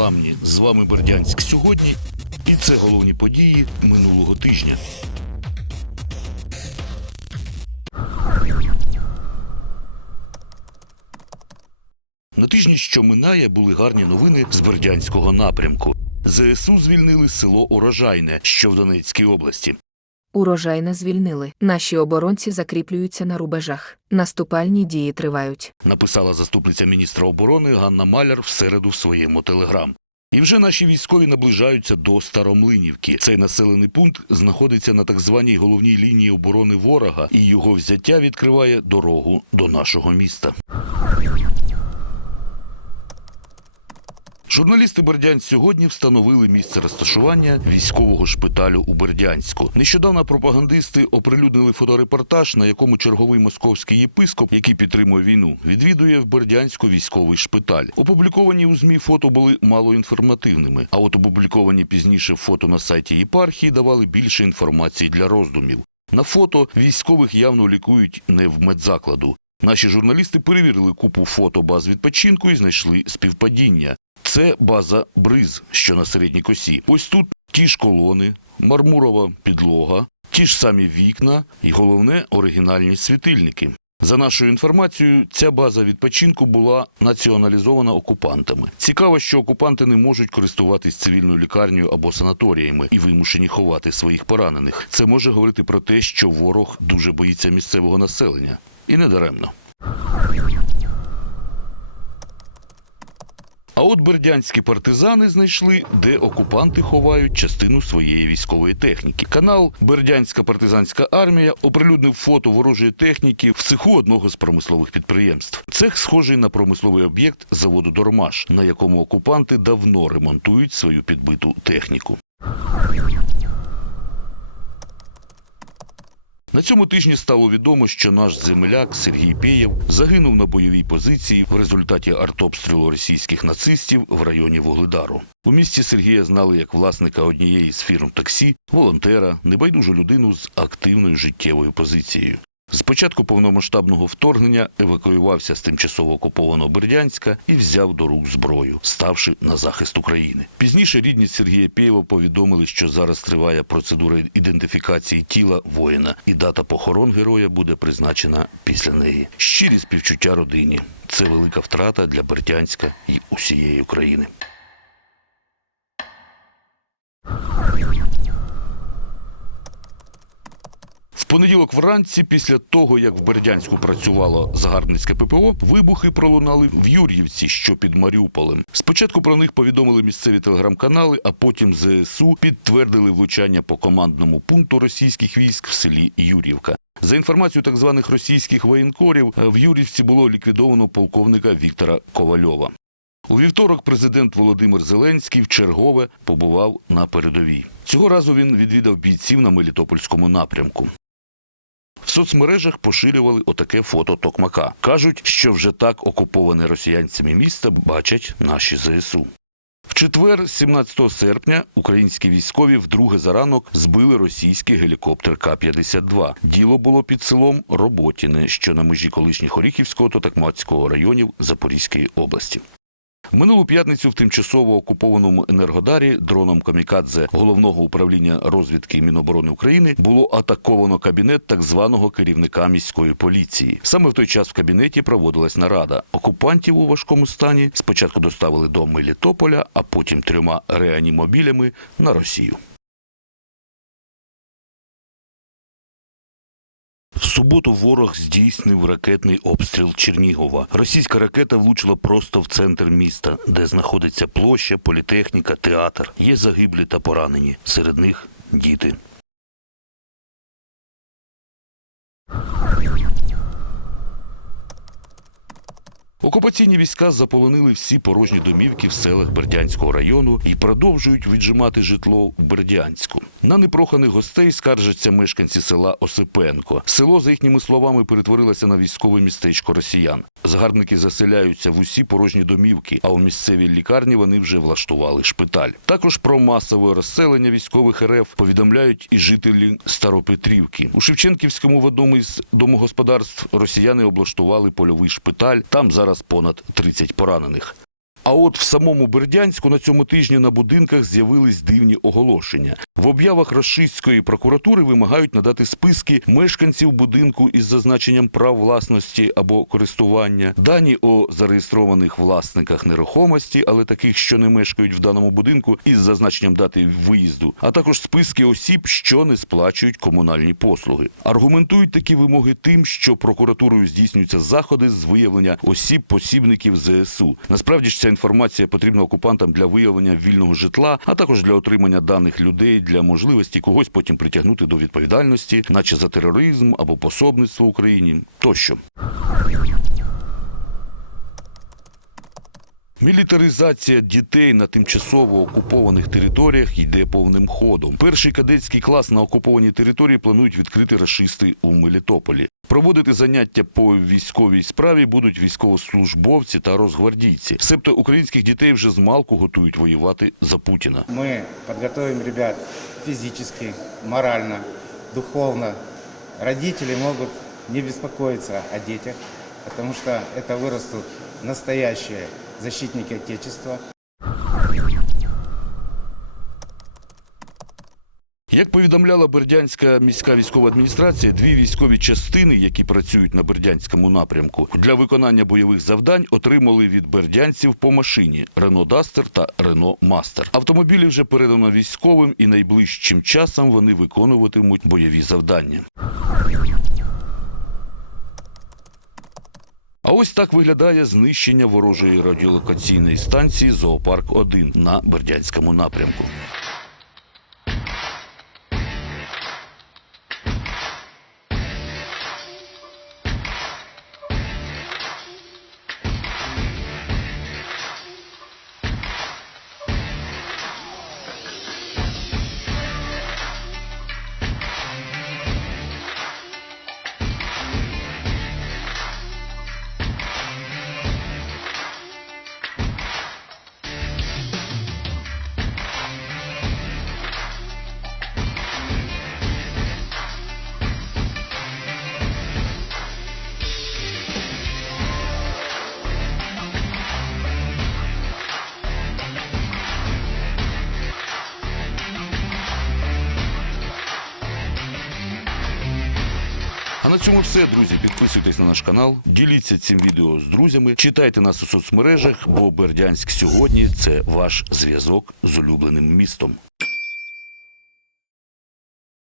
незламні. З вами Бердянськ сьогодні. І це головні події минулого тижня. На тижні, що минає, були гарні новини з Бердянського напрямку. ЗСУ звільнили село Урожайне, що в Донецькій області. Урожайне звільнили. Наші оборонці закріплюються на рубежах. Наступальні дії тривають. написала заступниця міністра оборони Ганна Маляр в середу в своєму телеграм. І вже наші військові наближаються до Старомлинівки. Цей населений пункт знаходиться на так званій головній лінії оборони ворога, і його взяття відкриває дорогу до нашого міста. Журналісти Бердянськ сьогодні встановили місце розташування військового шпиталю у Бердянську. Нещодавно пропагандисти оприлюднили фоторепортаж, на якому черговий московський єпископ, який підтримує війну, відвідує в Бердянську військовий шпиталь. Опубліковані у змі фото були малоінформативними, а от опубліковані пізніше фото на сайті єпархії давали більше інформації для роздумів. На фото військових явно лікують не в медзакладу. Наші журналісти перевірили купу фото баз відпочинку і знайшли співпадіння. Це база Бриз, що на середній косі. Ось тут ті ж колони, мармурова підлога, ті ж самі вікна і головне оригінальні світильники. За нашою інформацією, ця база відпочинку була націоналізована окупантами. Цікаво, що окупанти не можуть користуватись цивільною лікарнею або санаторіями і вимушені ховати своїх поранених. Це може говорити про те, що ворог дуже боїться місцевого населення. І не даремно. От бердянські партизани знайшли, де окупанти ховають частину своєї військової техніки. Канал Бердянська партизанська армія оприлюднив фото ворожої техніки в цеху одного з промислових підприємств. Цех схожий на промисловий об'єкт заводу Дормаш, на якому окупанти давно ремонтують свою підбиту техніку. На цьому тижні стало відомо, що наш земляк Сергій Пєєв загинув на бойовій позиції в результаті артобстрілу російських нацистів в районі Вугледару. У місті Сергія знали як власника однієї з фірм таксі, волонтера, небайдужу людину з активною життєвою позицією. З початку повномасштабного вторгнення евакуювався з тимчасово окупованого Бердянська і взяв до рук зброю, ставши на захист України. Пізніше рідні Сергія Пєєва повідомили, що зараз триває процедура ідентифікації тіла воїна, і дата похорон героя буде призначена після неї. Щирі співчуття родині. Це велика втрата для Бердянська і усієї України. Понеділок вранці, після того як в Бердянську працювало загарбницьке ППО, вибухи пролунали в Юр'ївці, що під Маріуполем. Спочатку про них повідомили місцеві телеграм-канали, а потім ЗСУ підтвердили влучання по командному пункту російських військ в селі Юр'ївка. За інформацією так званих російських воєнкорів, в Юр'ївці було ліквідовано полковника Віктора Ковальова. У вівторок президент Володимир Зеленський вчергове побував на передовій. Цього разу він відвідав бійців на Мелітопольському напрямку. В соцмережах поширювали отаке фото Токмака. Кажуть, що вже так окуповане росіянцями місто бачать наші ЗСУ. В четвер, 17 серпня, українські військові вдруге за ранок збили російський гелікоптер К-52. Діло було під селом Роботіне, що на межі колишніх Оріхівського та Такмацького районів Запорізької області. Минулу п'ятницю в тимчасово окупованому Енергодарі дроном Камікадзе головного управління розвідки Міноборони України було атаковано кабінет так званого керівника міської поліції. Саме в той час в кабінеті проводилась нарада. Окупантів у важкому стані спочатку доставили до Мелітополя, а потім трьома реанімобілями на Росію. Суботу ворог здійснив ракетний обстріл Чернігова. Російська ракета влучила просто в центр міста, де знаходиться площа, політехніка, театр. Є загиблі та поранені. Серед них діти. Окупаційні війська заполонили всі порожні домівки в селах Бердянського району і продовжують віджимати житло в Бердянську. На непроханих гостей скаржаться мешканці села Осипенко. Село, за їхніми словами, перетворилося на військове містечко росіян. Загарбники заселяються в усі порожні домівки, а у місцевій лікарні вони вже влаштували шпиталь. Також про масове розселення військових РФ повідомляють і жителі Старопетрівки. У Шевченківському в одному із домогосподарств росіяни облаштували польовий шпиталь. Там зараз понад 30 поранених. А от в самому Бердянську на цьому тижні на будинках з'явились дивні оголошення. В об'явах рашистської прокуратури вимагають надати списки мешканців будинку із зазначенням прав власності або користування, дані о зареєстрованих власниках нерухомості, але таких, що не мешкають в даному будинку, із зазначенням дати виїзду, а також списки осіб, що не сплачують комунальні послуги. Аргументують такі вимоги тим, що прокуратурою здійснюються заходи з виявлення осіб посібників ЗСУ. Насправді ж ця інформація потрібна окупантам для виявлення вільного житла, а також для отримання даних людей для можливості когось потім притягнути до відповідальності, наче за тероризм або пособництво Україні тощо. Мілітаризація дітей на тимчасово окупованих територіях йде повним ходом. Перший кадетський клас на окупованій території планують відкрити рашисти у Мелітополі. Проводити заняття по військовій справі будуть військовослужбовці та розгвардійці. Себто українських дітей вже з малку готують воювати за Путіна. Мы подготовим ребят физически, морально, духовно. Родители могут не беспокоиться о детях, потому что это вырастут настоящие защитники Отечества. Як повідомляла Бердянська міська військова адміністрація, дві військові частини, які працюють на Бердянському напрямку, для виконання бойових завдань отримали від бердянців по машині Рено Дастер та Рено Мастер. Автомобілі вже передано військовим, і найближчим часом вони виконуватимуть бойові завдання. А ось так виглядає знищення ворожої радіолокаційної станції Зоопарк 1 на Бердянському напрямку. А на цьому все, друзі. Підписуйтесь на наш канал, діліться цим відео з друзями, читайте нас у соцмережах, бо Бердянськ сьогодні це ваш зв'язок з улюбленим містом.